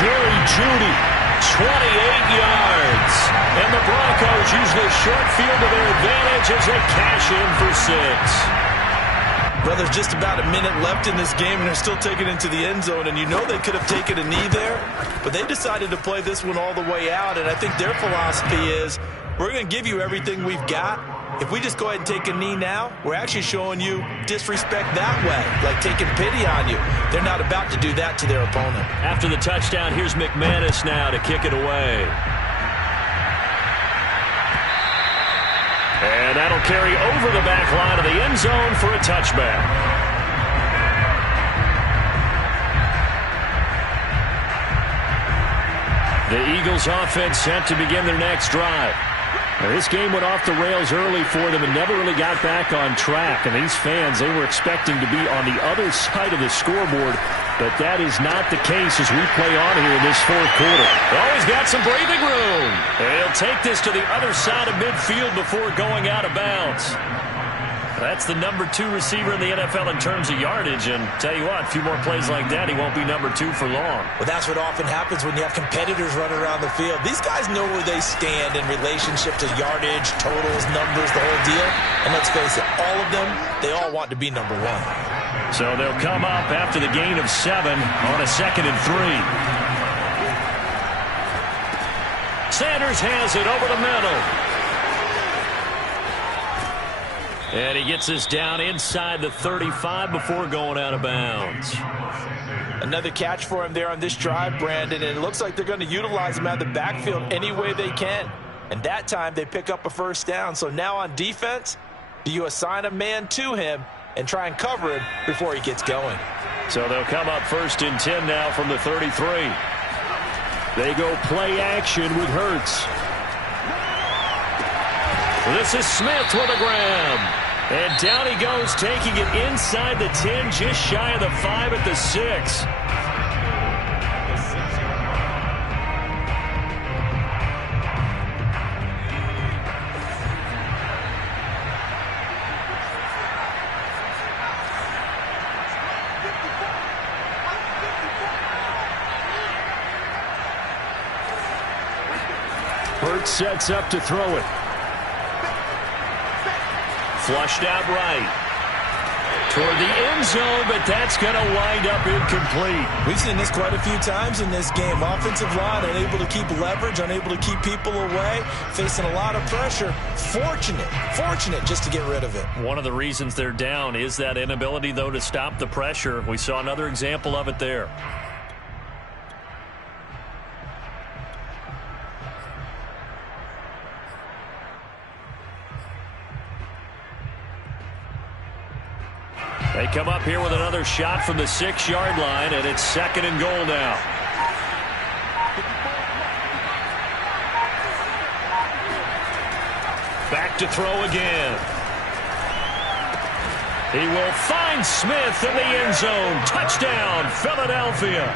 Jerry Jeudy, 28 yards. And the Broncos use the short field to their advantage as they cash in for 6. Well, there's just about a minute left in this game, and they're still taking it into the end zone. And you know they could have taken a knee there, but they decided to play this one all the way out. And I think their philosophy is, we're going to give you everything we've got. If we just go ahead and take a knee now, we're actually showing you disrespect that way, like taking pity on you. They're not about to do that to their opponent. After the touchdown, here's McManus now to kick it away. And that'll carry over the back line of the end zone for a touchback. The Eagles offense set to begin their next drive. Now, this game went off the rails early for them and never really got back on track. And these fans, they were expecting to be on the other side of the scoreboard, but that is not the case as we play on here in this fourth quarter. Oh, he's got some breathing room. And he'll take this to the other side of midfield before going out of bounds. That's the number 2 receiver in the NFL in terms of yardage. And tell you what, a few more plays like that, he won't be number 2 for long. Well, that's what often happens when you have competitors running around the field. These guys know where they stand in relationship to yardage, totals, numbers, the whole deal. And let's face it, all of them, they all want to be number 1. So they'll come up after the gain of 7 on a 2nd and 3. Sanders has it over the middle. And he gets this down inside the 35 before going out of bounds. Another catch for him there on this drive, Brandon, and it looks like they're going to utilize him out of the backfield any way they can. And that time they pick up a first down. So now on defense, do you assign a man to him and try and cover him before he gets going? So they'll come up 1st and 10 now from the 33. They go play action with Hurts. This is Smith with a grab. And down he goes, taking it inside the 10, just shy of the 5 at the 6. Hurts sets up to throw it. Flushed out right. Toward the end zone, but that's going to wind up incomplete. We've seen this quite a few times in this game. Offensive line unable to keep leverage, unable to keep people away, facing a lot of pressure. Fortunate just to get rid of it. One of the reasons they're down is that inability, though, to stop the pressure. We saw another example of it there. They come up here with another shot from the 6-yard line, and it's 2nd and goal now. Back to throw again. He will find Smith in the end zone. Touchdown, Philadelphia.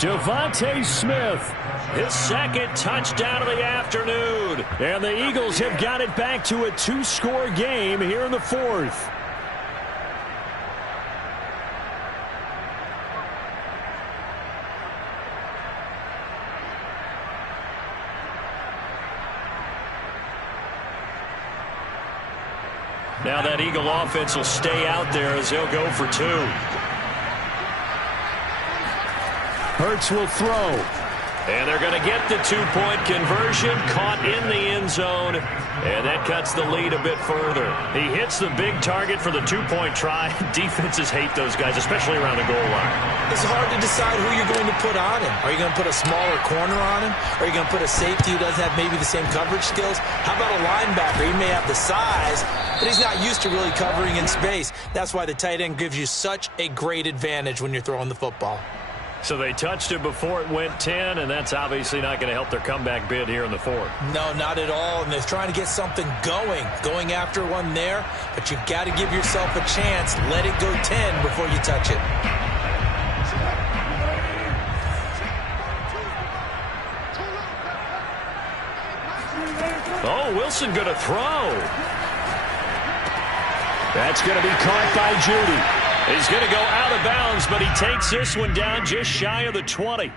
Devontae Smith, his 2nd touchdown of the afternoon. And the Eagles have got it back to a 2-score game here in the 4th. Now that Eagle offense will stay out there as they'll go for 2. Hurts will throw. And they're going to get the 2-point conversion, caught in the end zone, and that cuts the lead a bit further. He hits the big target for the 2-point try. Defenses hate those guys, especially around the goal line. It's hard to decide who you're going to put on him. Are you going to put a smaller corner on him? Are you going to put a safety who doesn't have maybe the same coverage skills? How about a linebacker? He may have the size, but he's not used to really covering in space. That's why the tight end gives you such a great advantage when you're throwing the football. So they touched it before it went 10, and that's obviously not going to help their comeback bid here in the 4th. No, not at all, and they're trying to get something going after one there, but you've got to give yourself a chance. Let it go 10 before you touch it. Oh, Wilson going to throw. That's going to be caught by Judy. He's going to go out of bounds, but he takes this one down just shy of the 20.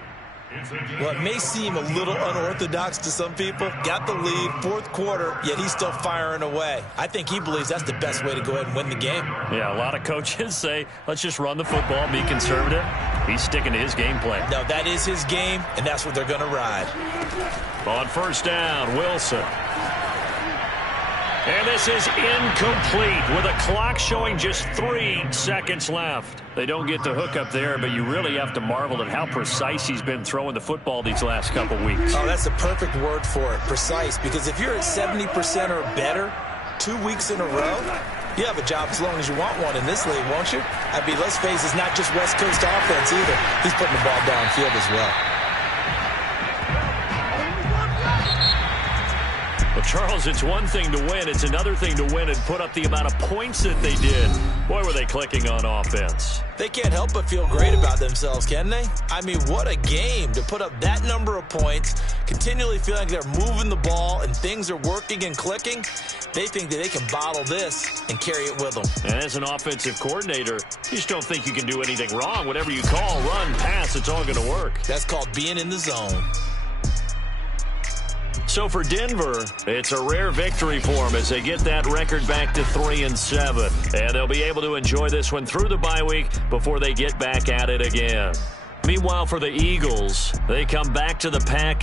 Well, it may seem a little unorthodox to some people. Got the lead, 4th quarter, yet he's still firing away. I think he believes that's the best way to go ahead and win the game. Yeah, a lot of coaches say, let's just run the football, be conservative. He's sticking to his game plan. No, that is his game, and that's what they're going to ride. On 1st down, Wilson. And this is incomplete with a clock showing just 3 seconds left. They don't get the hook up there, but you really have to marvel at how precise he's been throwing the football these last couple weeks. Oh, that's the perfect word for it, precise. Because if you're at 70% or better 2 weeks in a row, you have a job as long as you want one in this league, won't you? I mean, let's face it, it's not just West Coast offense either. He's putting the ball downfield as well. Charles, it's one thing to win. It's another thing to win and put up the amount of points that they did. Boy, were they clicking on offense. They can't help but feel great about themselves, can they? I mean, what a game to put up that number of points, continually feeling like they're moving the ball and things are working and clicking. They think that they can bottle this and carry it with them. And as an offensive coordinator, you just don't think you can do anything wrong. Whatever you call, run, pass, it's all going to work. That's called being in the zone. So for Denver, it's a rare victory for them as they get that record back to 3-7. And they'll be able to enjoy this one through the bye week before they get back at it again. Meanwhile, for the Eagles, they come back to the pack.